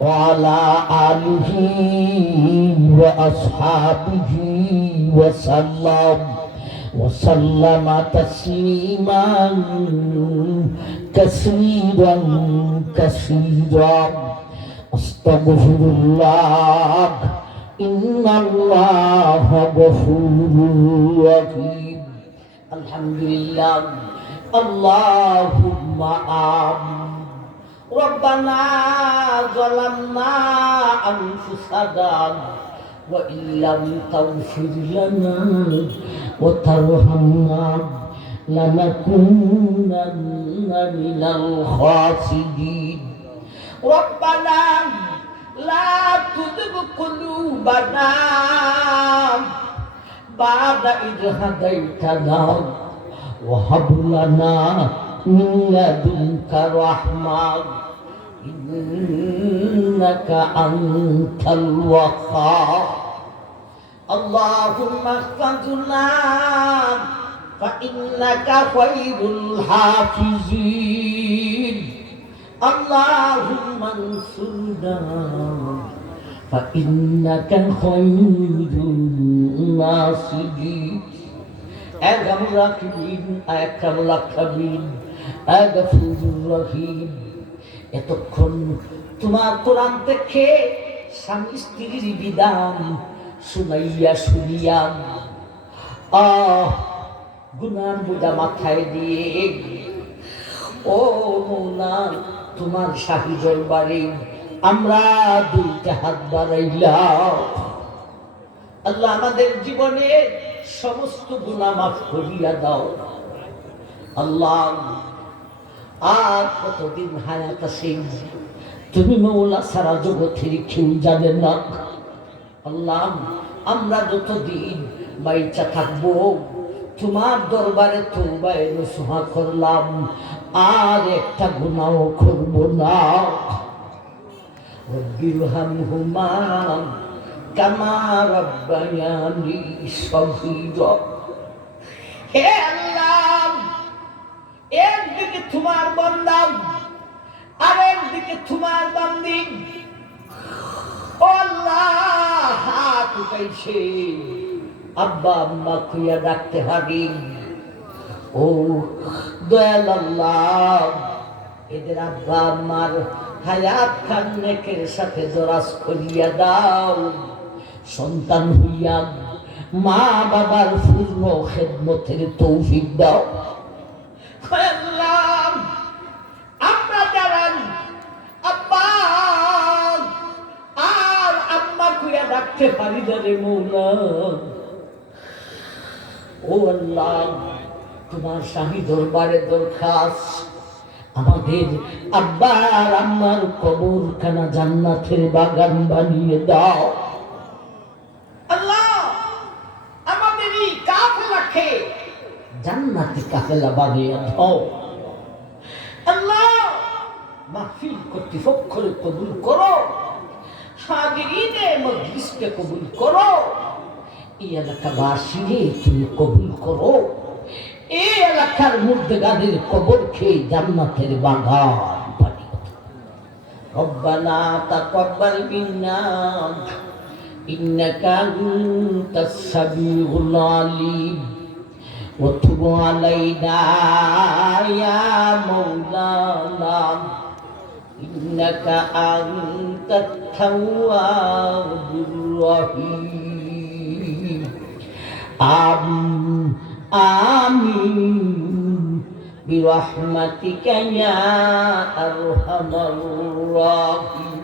وعلى آله وأصحابه وسلم وسلم تسليما كثيرا كثيرا. أستغفر الله إن الله غفور رحيم. الحمد لله. اللهم آمين. ربنا ظلمنا أنفسنا وإن لم تغفر لنا وترحمنا لنكونن من الخاسرين ربنا لا تزغ قلوبنا بعد إذ هديتنا وهب لنا من لدنك رحمة إنك أنت الوهاب اللهم احفظنا فإنك خير الحافظين اللهم انصرنا فإنك خير الناصرين أرحم الراحمين أكرم الأكرمين أغفور রহিম, এতক্ষণ তোমার কোরআন থেকে স্বামী স্ত্রীর বিধান শুনাইয়া শুনিয়া আহ, গুনার বোঝা মাথায় দিয়ে। ও মৌলা, তোমার শাহী দরবারে আমরা দুইটা হাত বাড়াইলাম। আল্লাহ আমাদের জীবনে সমস্ত গুণা মাফ করিয়া দাও। আল্লাহ আর কতদিন হায়াত আছে? তুমি মৌলা সারা জগতের কেউ জানে না। আল্লাহ, আমরা যতদিন বাইচা থাকব, তোমার দরবারে তোবায় নসুহা করলাম, আর একটা গুণাও করব না। রব্বির হামহুমা কামা রব্বায়ানি সগীরা। হে আল্লাহ একদিকে তোমার তোমার আব্বা, আম্মা খুইয়া ডাকতে ও দয়াল আল্লাহ, এদের আব্বা, আম্মার হায়াত খান নেকের সাথে জরাস করিয়া দাও। সন্তান হইয়া মা বাবার পূর্ণ খেদমতের তৌফিক দাও। রাখতে পারি না রে মৌলা ও আল্লাহ তোমার স্বামী দরবারে দরখাস্ত। আমাদের আব্বা আর আম্মার কবর খানা জান্নাতের বাগান বানিয়ে দাও। আল্লাহ আমাদের এই কাফেলাকে জান্নাতি কাফেলা বানিয়ে দাও। আল্লাহ মাহফিল কর্তৃপক্ষরে কবুল করো। হাজিরিনে মজলিসকে কবুল করো এই এলাকাবাসীরে তুমি কবুল করো এই এলাকার মুর্দেগাদের কবর খেয়ে জান্নাতের বাগান বানিয়ে দাও ربنا تقبل منا إنك أنت السميع العليم وتب علينا يا مولانا إنك أنت التواب الرحيم آمين آمين برحمتك يا أرحم الراحمين